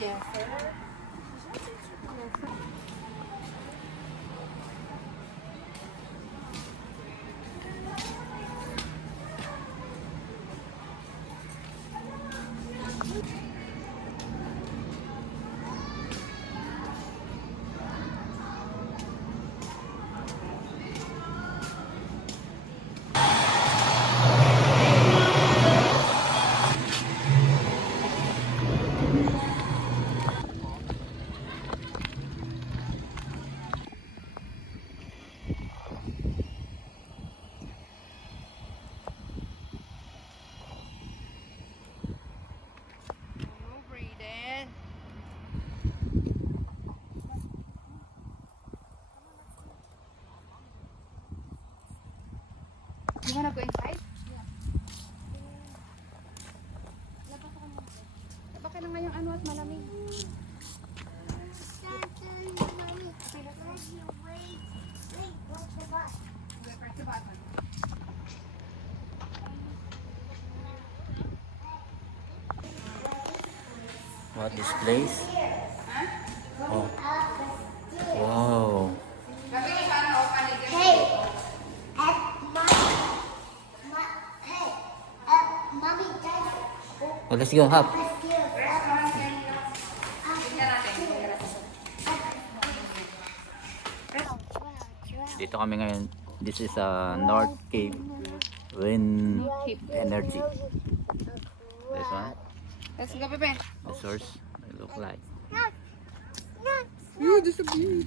Yes, sir. Oh, breathe in. You wanna go inside? Baka na ngayong ano at malamig. Press the button. What this place? Oh. Wow. Gabi ko sana o paligid. Oh, let's go, Hop. Dito kami ngayon. This is North Cape Wind Energy. This one, Let's go, Pepe. the source, it look like. You, this is beauty.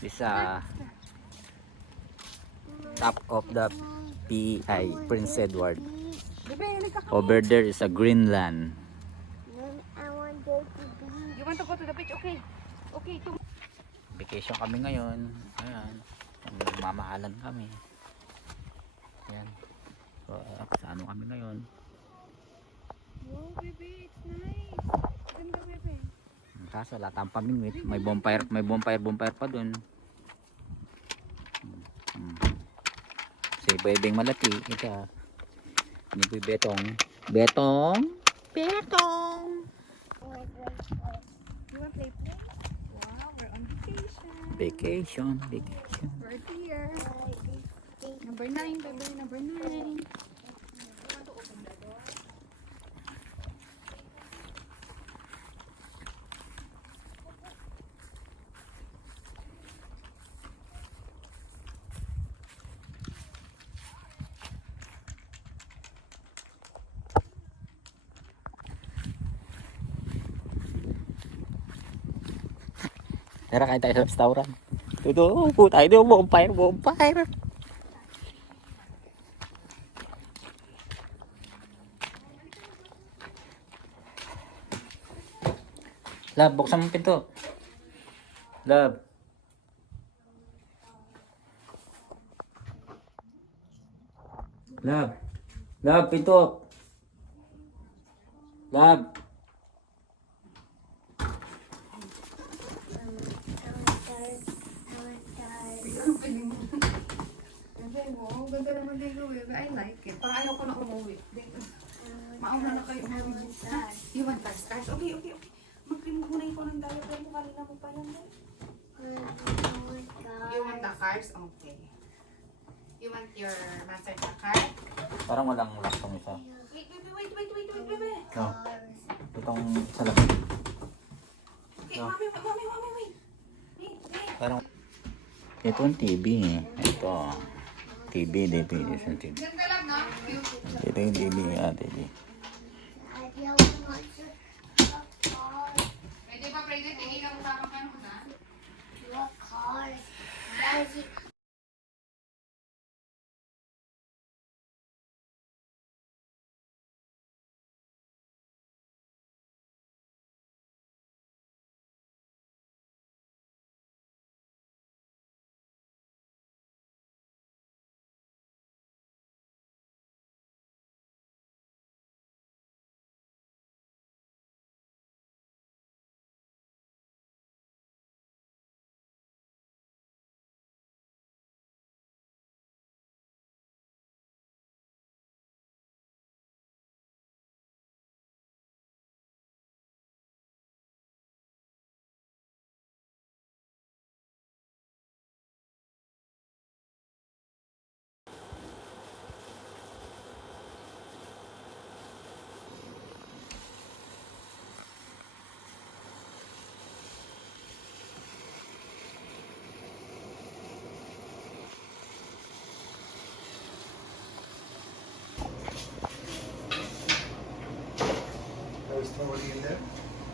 This top of the PI, Prince Edward. Over there is a Greenland. You want to go to the beach? Okay. Okay, Vacation kami ngayon. Ayan. Mamahalan kami. Ayan. So, sa ano kami ngayon? Oh, baby, it's nice. Ganda, Pepe. Kaso wala tayong pamingwit. May bonfire pa dun. Si Bebeng Malati. Ito. Ni Betong. Betong. You want play? Wow, we're on Vacation. vacation. We're here. Number 9, baby. Number 9. Tara, kain tayo sa restaurant. Tuto, upo tayo doon. Bonfire. Love, buksan mo pinto. Love. Love, pinto. Love. Wow, ganda naman dito, baby. I like it. Parang ayaw ko na umuwi. Mauna na kayo umuwi. You want stars? Okay. Mag-remove muna yung ng diaper mo. Kanina mo pa yan. You want the cars? Okay. You want your massage na car? Parang walang lock tong isa. Wait, baby. No. Itong sa loob. Okay, No. mami, wait. Wait. Parang ito ang TV. Ito. TV. Ganda lang, no? Ito yung TV. TV. Pwede ba, pwede? Tingin lang sa akin na. What cars?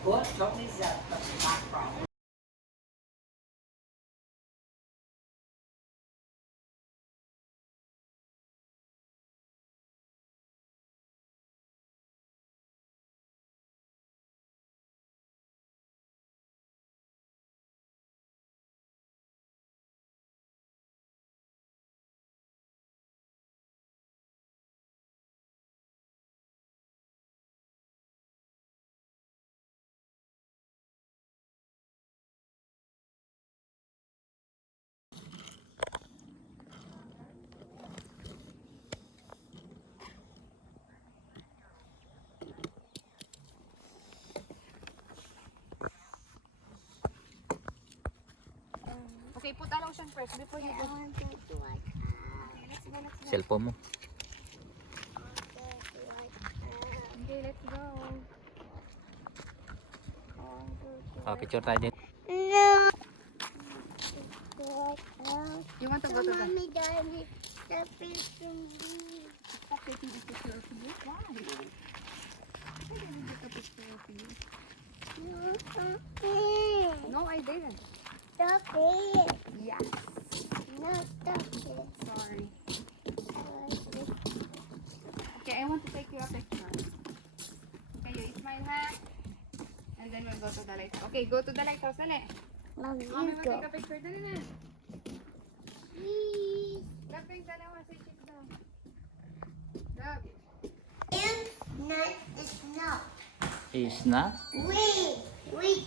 What? What is that? Background. Okay, put a lotion first before you I go. want to do like Okay, let's go, let's go. Cellphone mo. Okay, let's go. Picture tayo din. No. You want to go to the... Mommy, Daddy, stop it from me. Stop taking a picture of you. Why? Why did you take a picture of you? No, stop it. No, I didn't. Stop it. Yes. No, stop it. Sorry. Okay, I want to take you a picture. Okay, you smile, ha? And then we'll go to the lighthouse. Okay, go to the lighthouse, dali. Mommy, Mommy you will go. take a picture, dali na. Please. Dab yung dalawa sa chip daw. Dab. It's not. Is na? We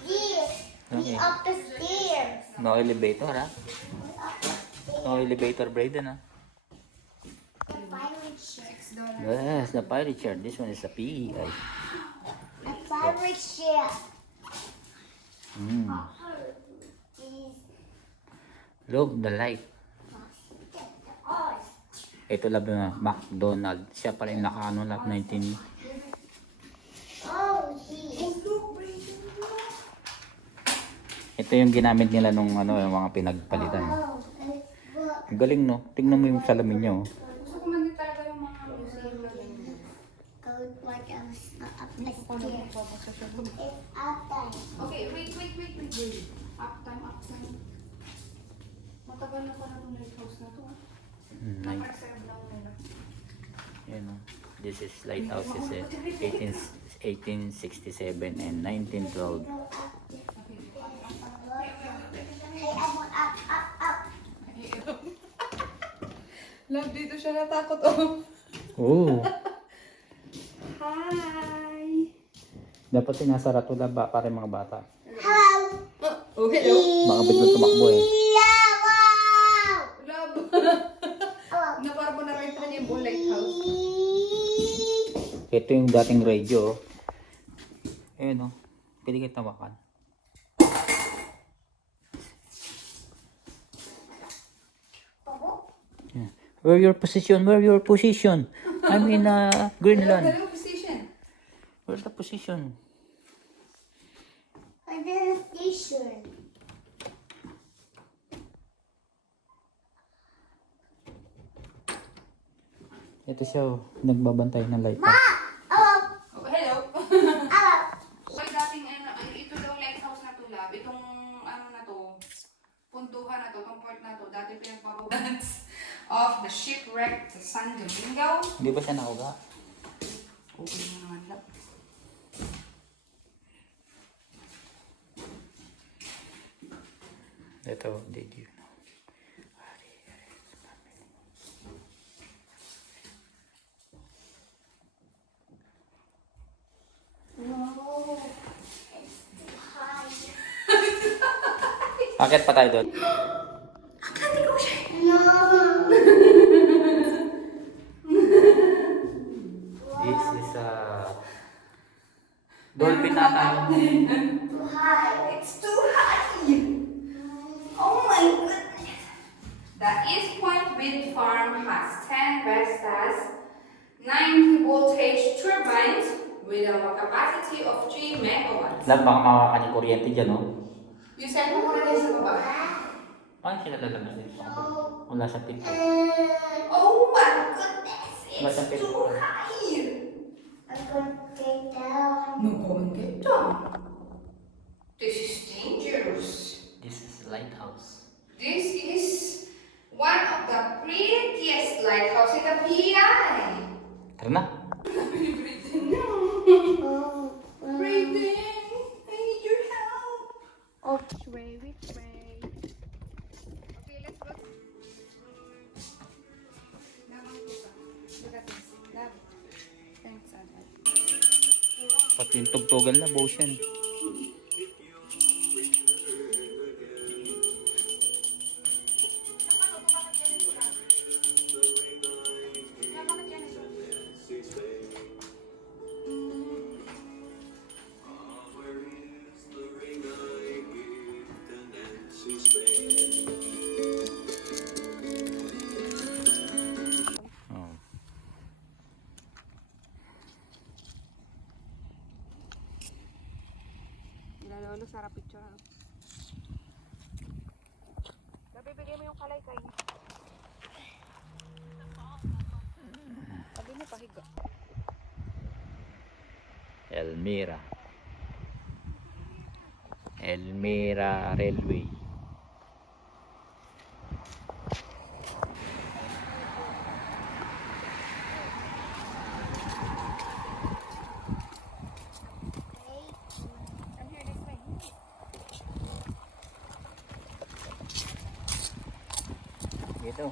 did. We Okay. up the stairs. No elevator, ha? We up the stairs. No elevator, Brayden, ha? The pirate ship. $6. Yes, the pirate shirt. This one is a PEI. The pirate ship. Mm. Is Look, the light. ours. Ito lang yung McDonald. Siya pala yung nakaano lang 19. Oh, geez. Ito yung ginamit nila nung ano, yung mga pinagpalitan. Oh, look. Ang galing, no? Tingnan mo yung salamin niya, oh. Gusto ko man din talaga yung mga museum na ganyan. Go like up the Hindi ko pa stairs. nagbabasa siya doon. It's up there. Okay, wait. Up time. Matagal na pala itong lighthouse na to. Nine. Naka-reserve lang nila. Yan, oh. This is lighthouse is 1867 and 1912. Hey, I want up. Love, dito siya natakot, oh. Oh. Hi! Dapat sinasara to ba para yung mga bata. Hello. Oh, hello. Baka biglang tumakbo, eh. Wow. Love. Hello. Napara mo na rin niya yung buong lighthouse. Ito yung dating radio, oh. Ayan, oh. Pwede kayo tawakan. Yeah. Where your position? I'm in Greenland. Hello, position. Where's the position? Where's the station? Ito siya, oh. Nagbabantay ng light. Hello. Oh, hello. Hello. May dating ito daw lighthouse na to, love. Itong na to, puntuhan na to, itong port na to, dati pinagpapabans of the shipwrecked San Domingo. Hindi ba siya nakuga? Okay na naman, love. Ito, did you know? No. It's too high. Akit pa tayo doon. No. This is a dolphin na tayo. Too high. It's too high! Oh my goodness! The East Point Wind Farm has 10 Vestas 90 voltage turbines with a capacity of 3 megawatts. Lang, baka makakan yung kuryente dyan, no? You send mo muna din sa baba. Paano sila lalabas dito? Wala sa pinto. Oh my goodness! Wala sa It's pinto. too high! I'm gonna get down. No, go and get down. This is dangerous. This is lighthouse. This is one of the prettiest lighthouse in the PI. Tara na. Breathe in. I need your help. Pray, we pray. Okay, let's go. Look at this. Love. Thanks, Adam. Pati yung tugtugan na, Boshan. Oh. Lolo, sarap picture. Nabibigay mo yung kalay kay. Sabi mo pahiga. Elmira. Elmira Railway. I'm here this way. Dito.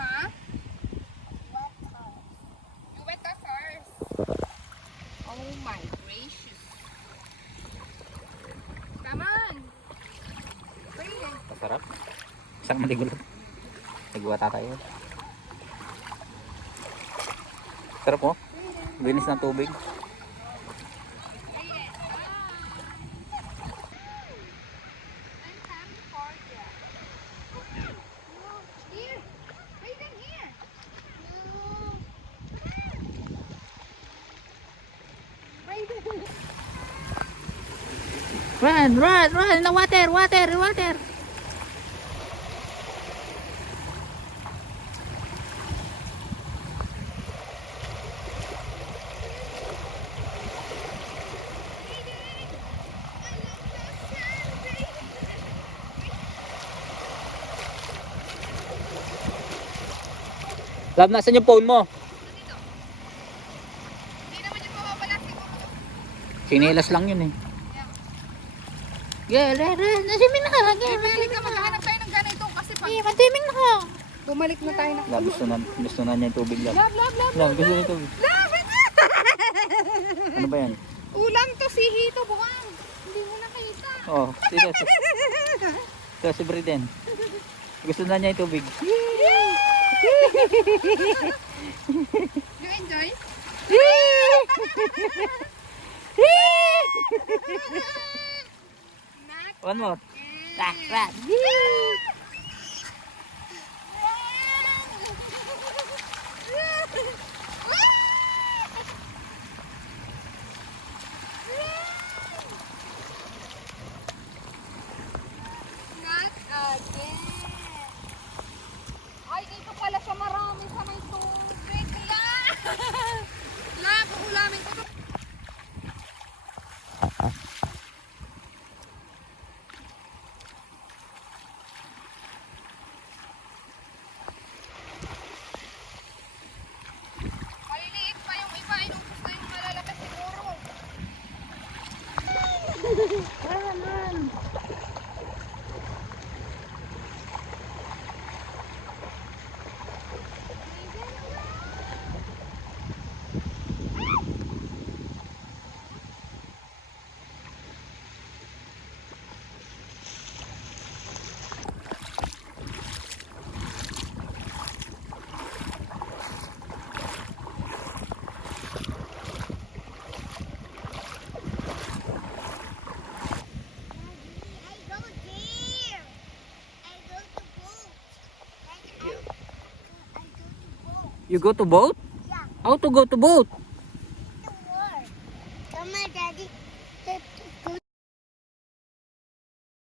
Huh? You wet the cars. Oh my gracious. Come on. Bring it. Masarap. Isang maligulog. Nagwata tayo. Sarap oh. Linis ng tubig. Run, run, run in the water, water, water. Love, nasan yung phone mo? Hindi naman yung mawawala siguro. Sinelas lang yun eh. Girl, nasiming na ka. Bumalik ka, maghahanap tayo ng ganito kasi pag Matiming na ka. bumalik na tayo na. Love, gusto na niya yung tubig, love. Love, love, love. Love, gusto niya yung tubig. Love! Ano ba yan? Ulam to, sihito, buwang. Hindi mo nakita. Oh, sino? Ito si Briden. Gusto na niya yung tubig. You enjoy? One more. Not Rat. Not again. Ay, dito pala siya marami sa may tubig. La, paulamin ko to. You go to boat? Yeah. How to go to boat?